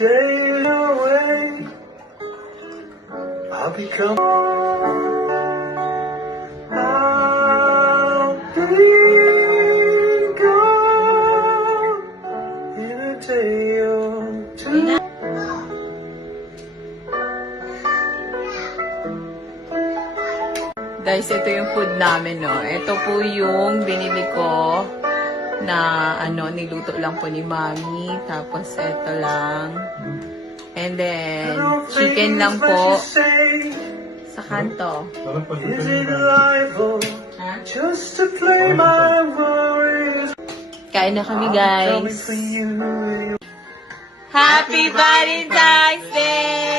day away, I'll become. I'll be gone in a day or two. Guys, ito yung food namin, no. Ito po yung binili ko na niluto lang po ni Mami. Tapos ito lang. And then, chicken lang po sa kanto. Is it liable just to play my worries? Kain na kami, Coming guys. for you. Happy Valentine's Day!